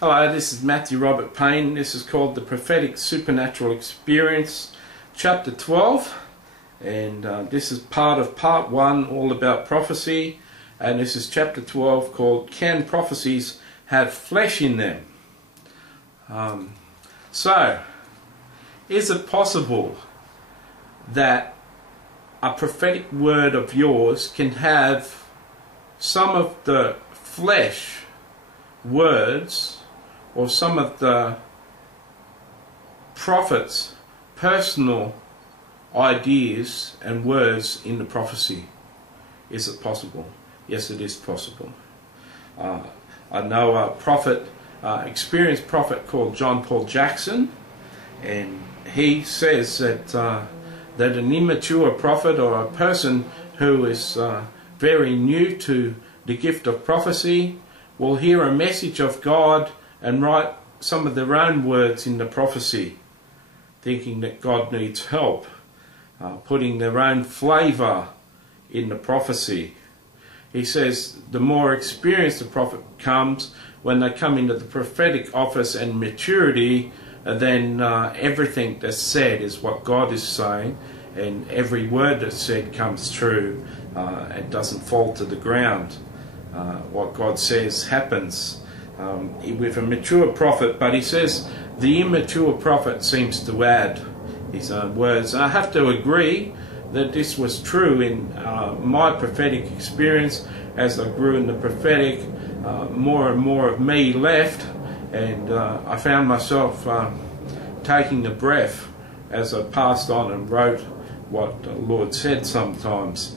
Hello, this is Matthew Robert Payne. This is called the Prophetic Supernatural Experience, Chapter 12. And this is part of Part 1, all about prophecy. And this is Chapter 12 called Can Prophecies Have Flesh in Them? So, is it possible that a prophetic word of yours can have some of the flesh words or some of the prophet's personal ideas and words in the prophecy? Is it possible? Yes, it is possible. I know a prophet, experienced prophet called John Paul Jackson, and he says that that an immature prophet or a person who is very new to the gift of prophecy will hear a message of God and write some of their own words in the prophecy, thinking that God needs help, putting their own flavour in the prophecy. He says the more experienced the prophet becomes, when they come into the prophetic office and maturity, then everything that's said is what God is saying, and every word that's said comes true. It doesn't fall to the ground. What God says happens with a mature prophet, but he says the immature prophet seems to add his own words. And I have to agree that this was true in my prophetic experience. As I grew in the prophetic, more and more of me left, and I found myself taking a breath as I passed on and wrote what the Lord said sometimes.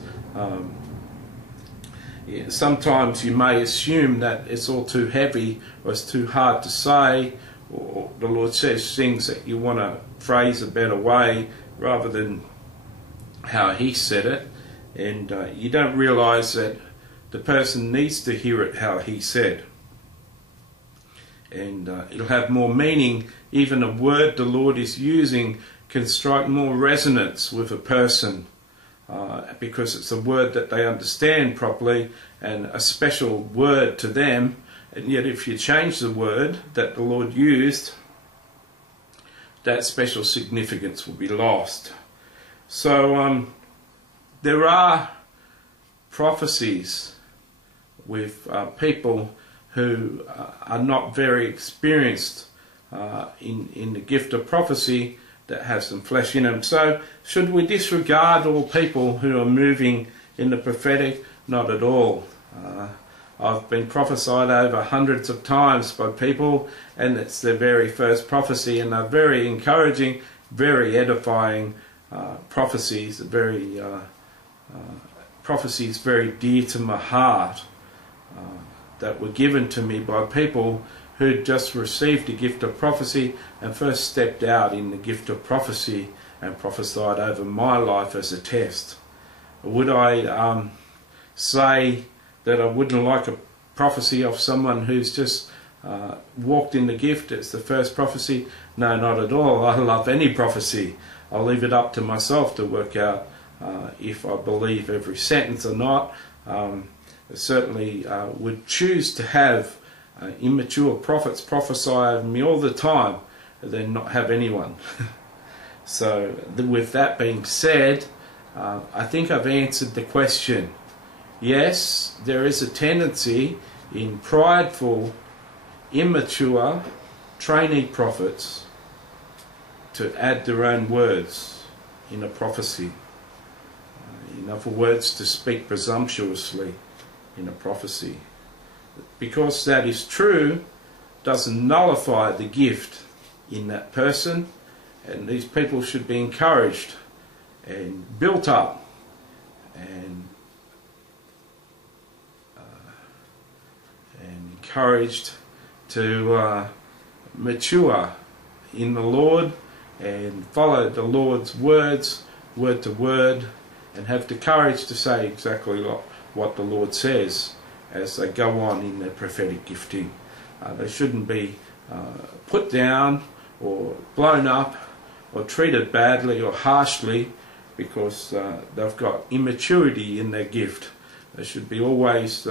Sometimes you may assume that it's all too heavy or it's too hard to say, or the Lord says things that you want to phrase a better way rather than how He said it, and you don't realise that the person needs to hear it how He said, and it'll have more meaning. Even a word the Lord is using can strike more resonance with a person because it's a word that they understand properly and a special word to them. And yet if you change the word that the Lord used, that special significance will be lost. So there are prophecies with people who are not very experienced in the gift of prophecy that have some flesh in them. So should we disregard all people who are moving in the prophetic? Not at all. I've been prophesied over hundreds of times by people, and it's their very first prophecy, and they're very encouraging, very edifying prophecies, prophecies very dear to my heart, that were given to me by people who just received the gift of prophecy and first stepped out in the gift of prophecy and prophesied over my life as a test. Would I say that I wouldn't like a prophecy of someone who's just walked in the gift as the first prophecy? No, not at all. I love any prophecy. I'll leave it up to myself to work out if I believe every sentence or not. I certainly would choose to have immature prophets prophesy over me all the time than not have anyone. So with that being said, I think I've answered the question. Yes, there is a tendency in prideful, immature, trainee prophets to add their own words in a prophecy. In other words, to speak presumptuously in a prophecy. Because that is true, doesn't nullify the gift in that person, and these people should be encouraged and built up and encouraged to mature in the Lord and follow the Lord's words, word to word, and have the courage to say exactly what the Lord says as they go on in their prophetic gifting. They shouldn't be put down or blown up or treated badly or harshly because they've got immaturity in their gift. They should be always,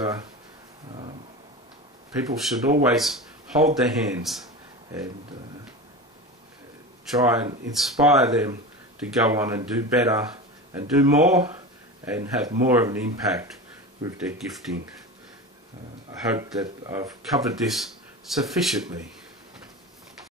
people should always hold their hands and try and inspire them to go on and do better and do more and have more of an impact with their gifting. I hope that I've covered this sufficiently.